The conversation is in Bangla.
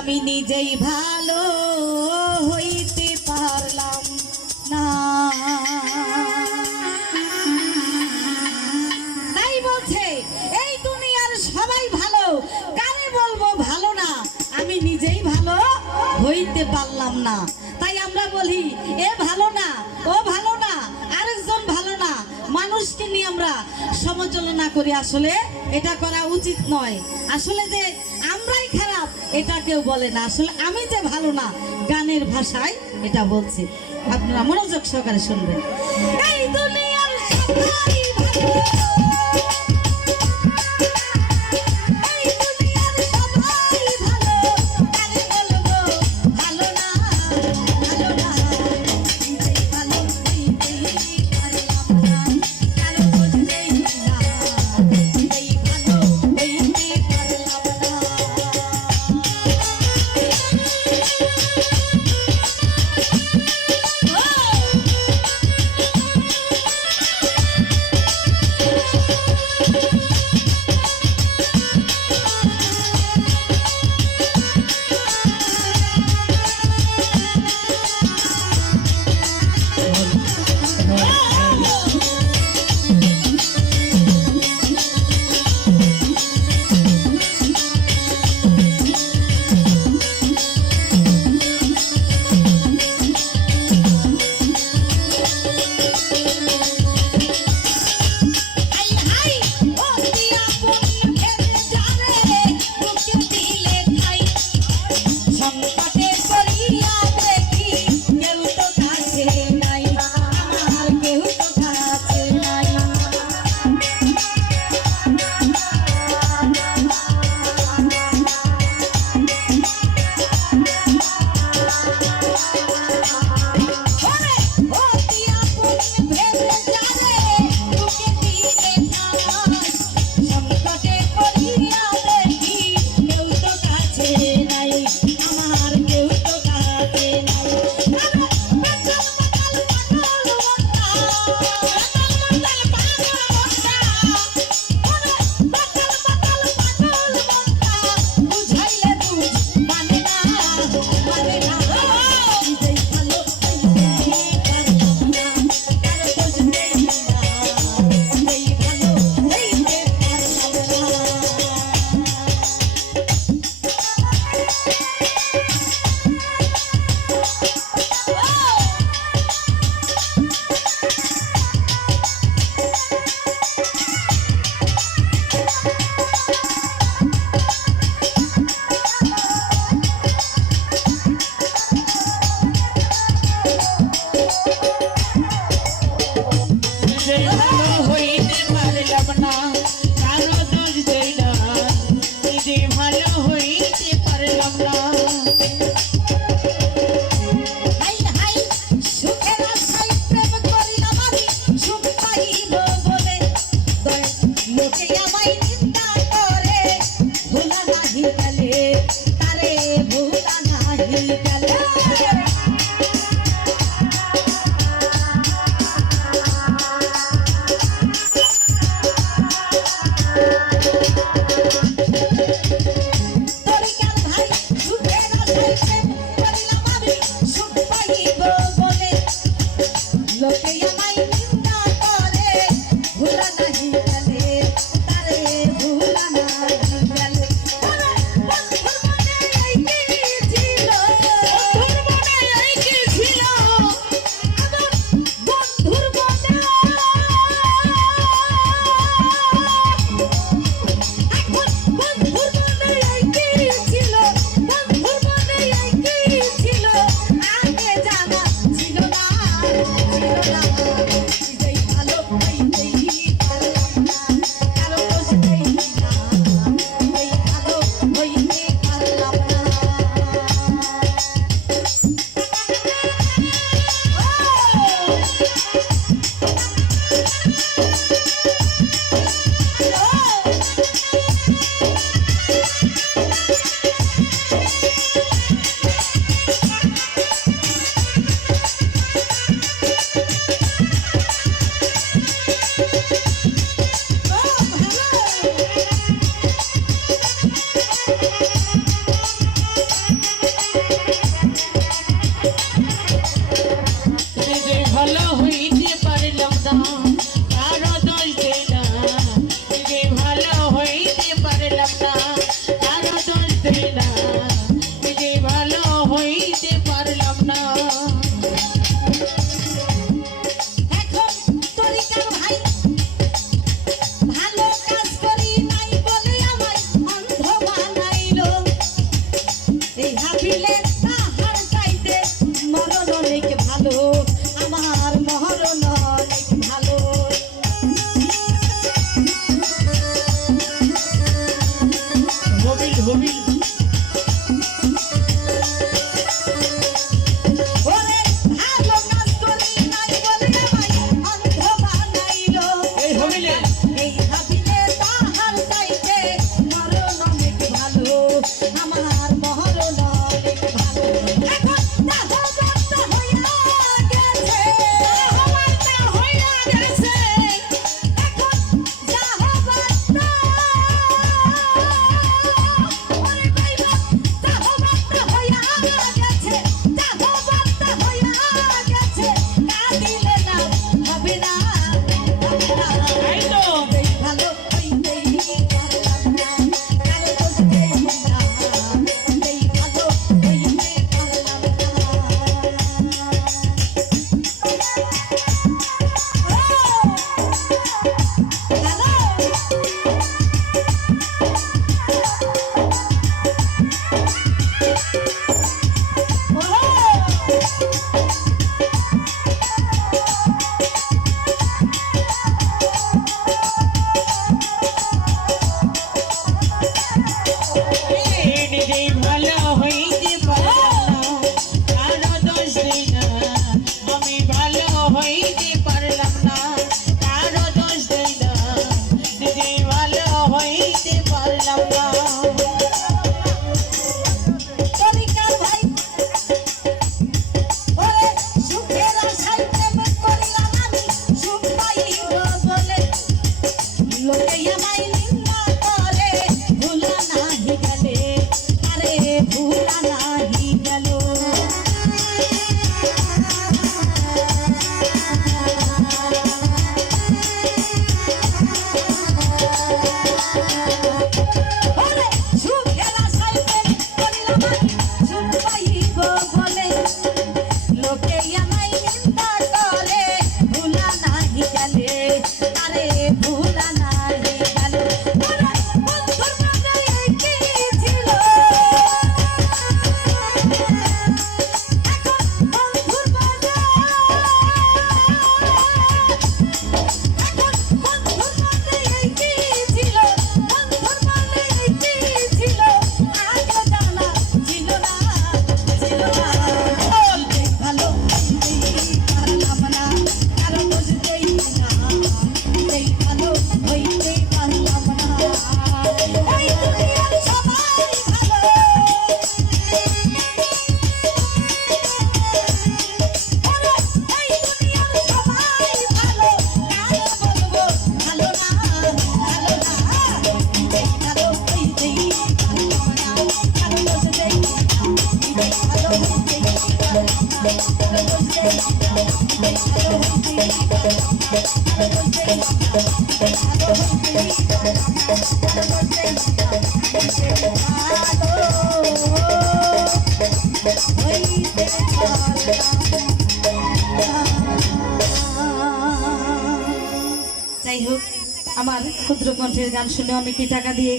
আমি নিজেই ভালো হইতে পারলাম না। তাই বলছে, এই দুনিয়ার সবাই ভালো। কারে বলব ভালো না? আমি নিজেই ভালো হইতে পারলাম না। তাই আমরা বলি, এ ভালো না, ও ভালো না, আরেকজন ভালো না। মানুষকে নিয়ে আমরা সমালোচনা করি। আসলে এটা করা উচিত নয়। আসলে যে আমরাই খারাপ এটা কেউ বলে না। আসলে আমি যে ভালো না, গানের ভাষায় এটা বলছি। আপনারা মনোযোগ সহকারে শুনবেন। এই দুনিয়ার সবাই ভালো। Let's যাই হোক আমার ক্ষুদ্র কণ্ঠের গান শুনে আমি কি টাকা দিয়ে